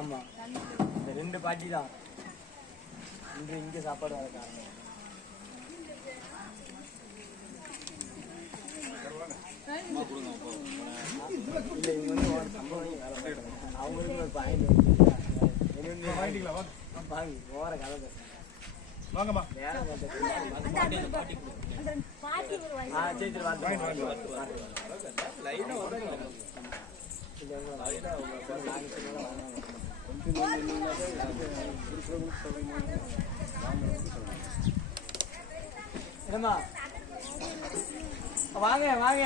ஆமா இந்த 2 பாட்டி தான் இங்க சாப்பாடு வர காரணம். இல்ல இவங்க வந்து ஒரு சம்பவம் அவங்களுக்கு ஒரு பாயிண்ட் வாங்கி ஓர கதை பேசுறேன். வாங்கம்மா என்னம்மா வாங்க வாங்க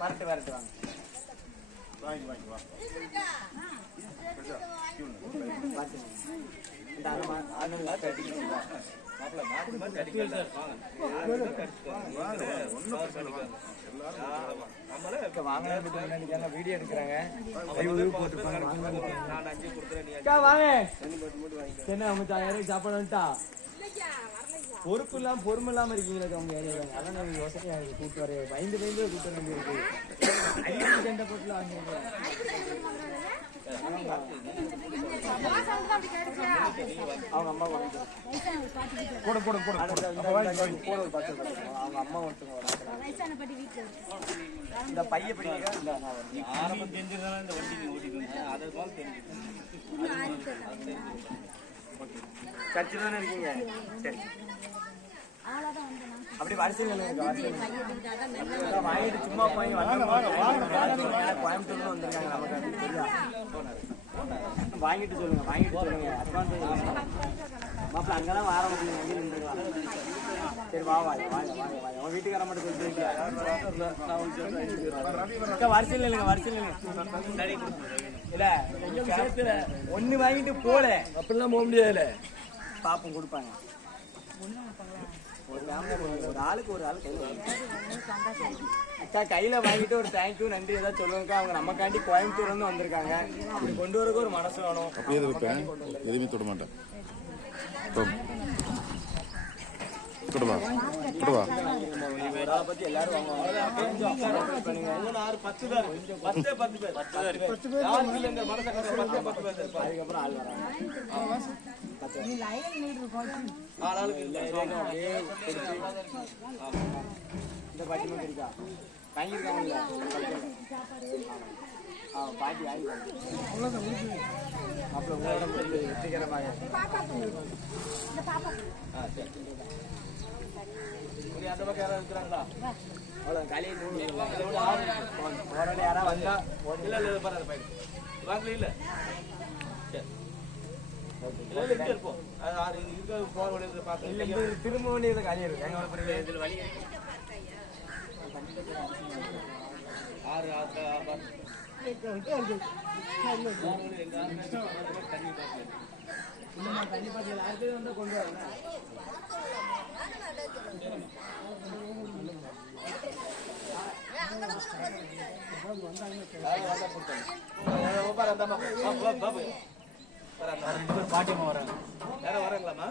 வரட்டு வரட்டு வாங்க வீடியோ எடுக்கிறாங்க சாப்பாடு வந்துட்டா பொறுப்பு இல்லாம பொறுமை இல்லாம இருக்கீங்களா அவங்க அதான் யோசனையா இருக்கு கூட்டு வர பயந்து பயந்து கூட்டு வர வேண்டியிருக்கு சண்டை போட்டுல அவங்க அம்மா கூட கூட கூட அவங்க அம்மா இந்த பைய பிடிக்க ஆரம்பம் தெரிஞ்சதுனால இந்த வண்டி ஓட்டிட்டு அதை கட்சி தானே இருக்கீங்க சரி அப்படி வரிசைகள் வாங்கிட்டு சும்மா போய் கோயம்புத்தூர்ல வந்திருக்காங்க நமக்கு வாங்கிட்டு சொல்லுங்க அட்வான்ஸ் மாப்பிள்ள அங்கெல்லாம் வர முடியும் சரி வா வாங்க உங்க வீட்டுக்கார மட்டும் சொல்லிட்டு வரிசையில் இல்லைங்க இல்ல ஒண்ணு வாங்கிட்டு போல அப்படிலாம் போக முடியாதுல்ல பாப்போம் கொடுப்பாங்க ஒரு ஆளுக்கு ஒரு ஆளு அக்கா கையில வாங்கிட்டு ஒரு தேங்க்யூ நன்றி ஏதாவது சொல்லுங்கக்கா அவங்க நமக்காண்டி கோயம்புத்தூர்ல இருந்து வந்திருக்காங்க அப்படி கொண்டு வரக்கு ஒரு மனசு வேணும். எதுவுமே தொட மாட்டேன் பத்தி எல்லாரும் அதுக்கப்புறம் ஆள் வராங்க இந்த பாட்டி மட்டும் இருக்கா வாங்கியிருக்காங்க பாட்டி அப்புறம் வெற்றிகரமாக அந்த பக்கம் யாராவது இருக்கிறாங்களா அவ்வளோ காலையில் யாராவது வந்தா இல்லை இல்லை பாரு வாங்கல இல்லை இருப்போம் போக வேண்டியது பார்க்க இல்லை திரும்ப வேண்டியது காலியாக இருக்கு எங்க இதில் வழி ஆறு தண்ணி பாட்டில் யாருக்கு வந்தா கொண்டு வரேன் பாட்டியம்மா வராங்க யாரும் வராங்களாம்மா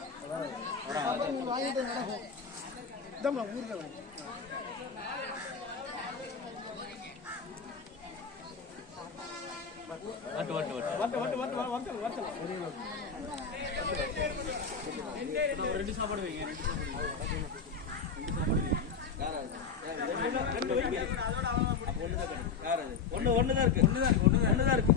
ஊர்ல ரெண்டு சாப்பாடு வைங்க ஒண்ணுதான் இருக்கு ஒண்ணுதான் இருக்கு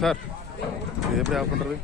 சார் எப்படி ஆஃப் பண்றது?